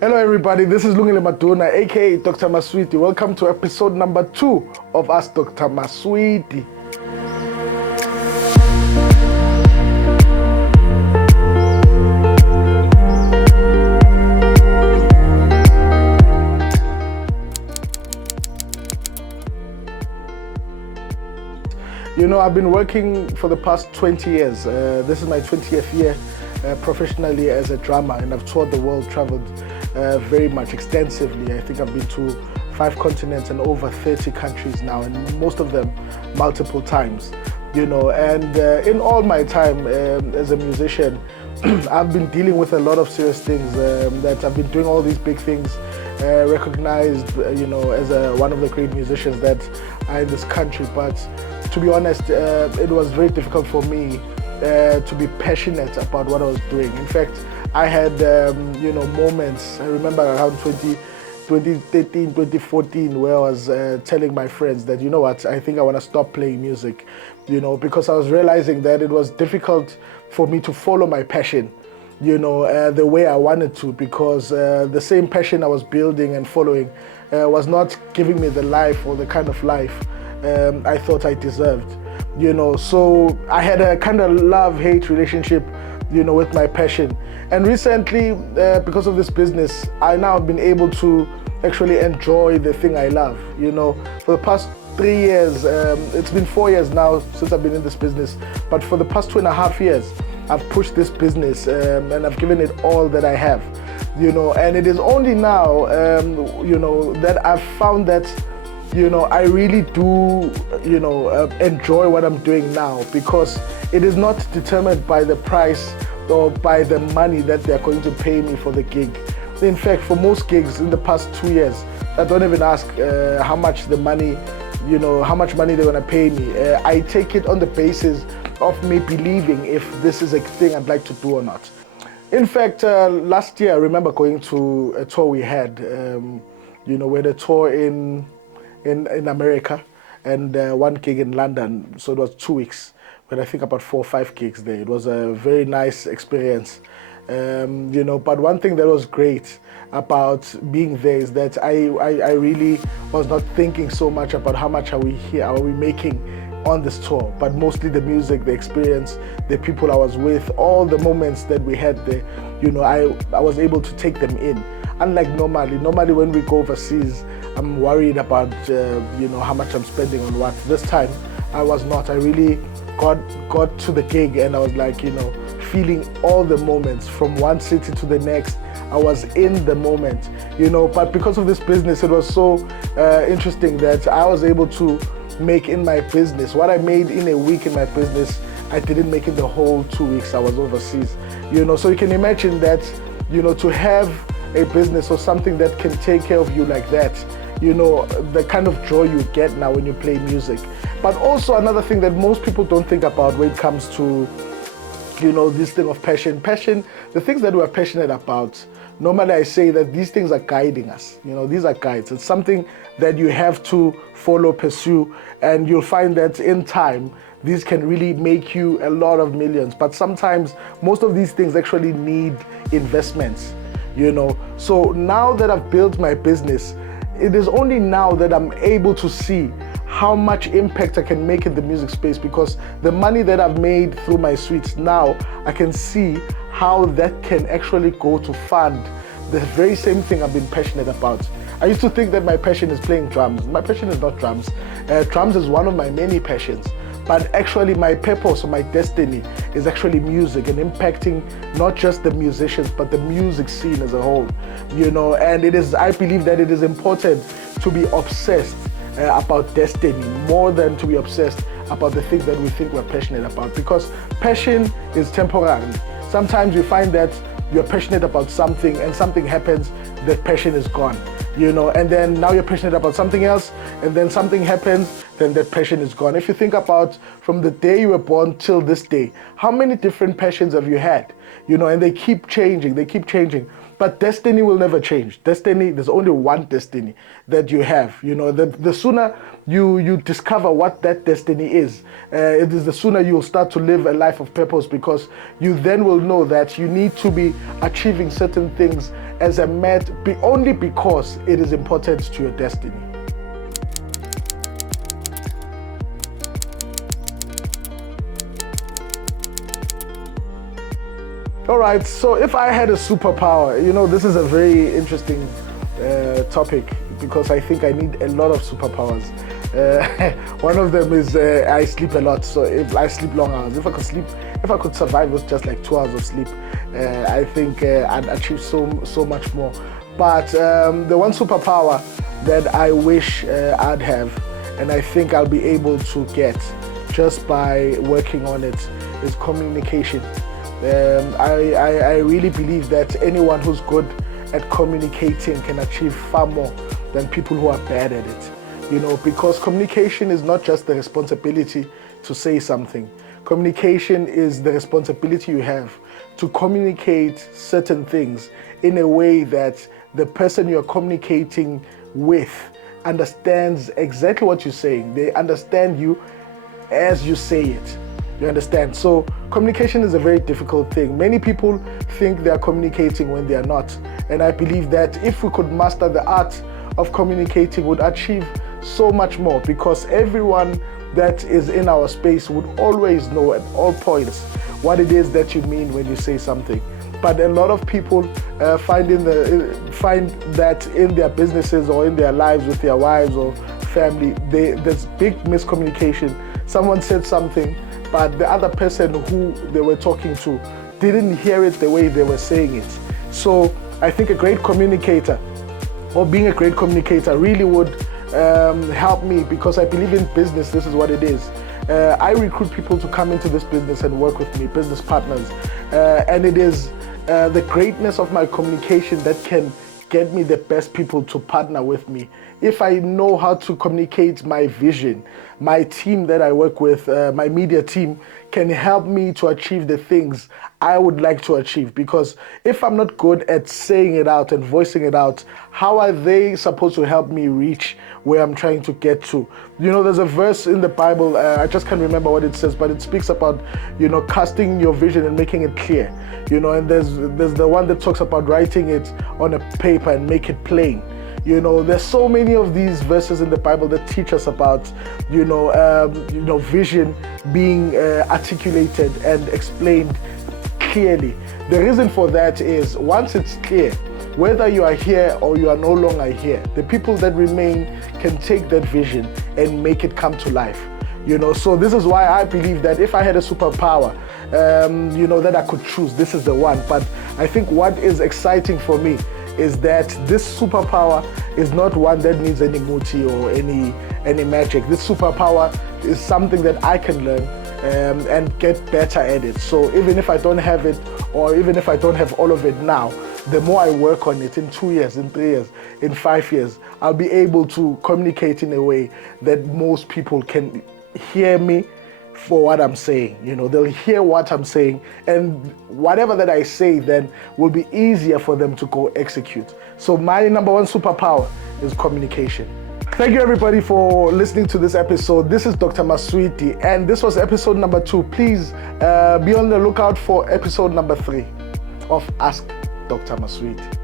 Hello everybody, this is Lungile Maduna, aka Dr Maswidi. Welcome to episode number 2 of Ask Dr Maswidi. You know, I've been working for the past 20 years. This is my 20th year professionally as a drummer, and I've toured the world, traveled very much extensively. I think I've been to 5 continents and over 30 countries now, and most of them multiple times. You know, and in all my time as a musician, I've been dealing with a lot of serious things. That I've been doing all these big things, recognized, you know, as one of the great musicians that are in this country. But to be honest, it was very difficult for me to be passionate about what I was doing. In fact, I had, you know, moments, I remember around 2013, 2014, where I was telling my friends that, you know what, I think I want to stop playing music, you know, because I was realizing that it was difficult for me to follow my passion, you know, the way I wanted to, because the same passion I was building and following was not giving me the life or the kind of life I thought I deserved, you know. So I had a kind of love-hate relationship, you know, with my passion. And recently, because of this business, I now have been able to actually enjoy the thing I love, you know. For the past 3 years, it's been 4 years now since I've been in this business, but for the past 2.5 years, I've pushed this business and I've given it all that I have, you know. And it is only now, you know, that I've found that, you know, I really do, you know, enjoy what I'm doing now, because it is not determined by the price or by the money that they're going to pay me for the gig. In fact, for most gigs in the past 2 years, I don't even ask how much the money, you know, how much money they're gonna pay me. I take it on the basis of me believing if this is a thing I'd like to do or not. In fact, last year I remember going to a tour we had, you know, we had a tour in America and one gig in London, so it was 2 weeks, but I think about 4 or 5 gigs there. It was a very nice experience, you know. But one thing that was great about being there is that I really was not thinking so much about how much are we making on this tour, but mostly the music, the experience, the people I was with, all the moments that we had there, you know. I was able to take them in. Unlike normally when we go overseas, I'm worried about, you know, how much I'm spending on what. This time, I was not. I really got to the gig and I was like, you know, feeling all the moments from one city to the next. I was in the moment, you know. But because of this business, it was so interesting that I was able to make in my business what I made in a week in my business, I didn't make in the whole 2 weeks I was overseas, you know. So you can imagine that, you know, to have a business or something that can take care of you like that, you know, the kind of joy you get now when you play music. But also another thing that most people don't think about when it comes to, you know, this thing of passion, the things that we're passionate about, normally I say that these things are guiding us, you know. These are guides. It's something that you have to follow, pursue, and you'll find that in time, these can really make you a lot of millions. But sometimes most of these things actually need investments, you know. So now that I've built my business, it is only now that I'm able to see how much impact I can make in the music space, because the money that I've made through my suites, now I can see how that can actually go to fund the very same thing I've been passionate about. I used to think that my passion is playing drums. My passion is not drums. Drums is one of my many passions. But actually my purpose or my destiny is actually music and impacting not just the musicians, but the music scene as a whole, you know. And I believe that it is important to be obsessed about destiny more than to be obsessed about the things that we think we're passionate about, because passion is temporary. Sometimes you find that you're passionate about something and something happens, that passion is gone, you know. And then now you're passionate about something else and then something happens, then that passion is gone. If you think about from the day you were born till this day, how many different passions have you had, you know, and they keep changing. But destiny will never change. Destiny, there's only one destiny that you have. The sooner you discover what that destiny is, it is the sooner you'll start to live a life of purpose, because you then will know that you need to be achieving certain things as a only because it is important to your destiny. All right, so if I had a superpower, this is a very interesting topic, because I think I need a lot of superpowers. One of them is I sleep a lot, so if I sleep long hours, if I could survive with just like 2 hours of sleep, I think I'd achieve so much more. But the one superpower that I wish I'd have, and I think I'll be able to get just by working on it, is communication. I really believe that anyone who's good at communicating can achieve far more than people who are bad at it. Because communication is not just the responsibility to say something. Communication is the responsibility you have to communicate certain things in a way that the person you're communicating with understands exactly what you're saying. They understand you as you say it. You understand? So communication is a very difficult thing. Many people think they are communicating when they are not. And I believe that if we could master the art of communicating, we'd achieve so much more, because everyone that is in our space would always know at all points what it is that you mean when you say something. But a lot of people find that in their businesses or in their lives with their wives or family, there's big miscommunication. Someone said something, but the other person who they were talking to didn't hear it the way they were saying it. So I think a great communicator, or being a great communicator, really would help me, because I believe in business, this is what it is. I recruit people to come into this business and work with me, business partners. And it is the greatness of my communication that can get me the best people to partner with me. If I know how to communicate my vision, my team that I work with, my media team, can help me to achieve the things I would like to achieve. Because if I'm not good at saying it out and voicing it out, how are they supposed to help me reach where I'm trying to get to? There's a verse in the Bible, I just can't remember what it says, but it speaks about, casting your vision and making it clear. And there's the one that talks about writing it on a paper and make it plain. There's so many of these verses in the Bible that teach us about, vision being articulated and explained clearly. The reason for that is, once it's clear, whether you are here or you are no longer here, the people that remain can take that vision and make it come to life. So this is why I believe that if I had a superpower, that I could choose, this is the one. But I think what is exciting for me is that this superpower is not one that needs any muti or any magic. This superpower is something that I can learn and get better at it. So even if I don't have it, or even if I don't have all of it now, the more I work on it, in 2 years, in 3 years, in 5 years, I'll be able to communicate in a way that most people can hear me for what I'm saying. They'll hear what I'm saying, and whatever that I say then will be easier for them to go execute. So my number one superpower is communication. Thank you everybody for listening to this episode. This is Dr. Maswidi, and this was episode number 2. Please be on the lookout for episode number 3 of Ask Dr. Maswidi.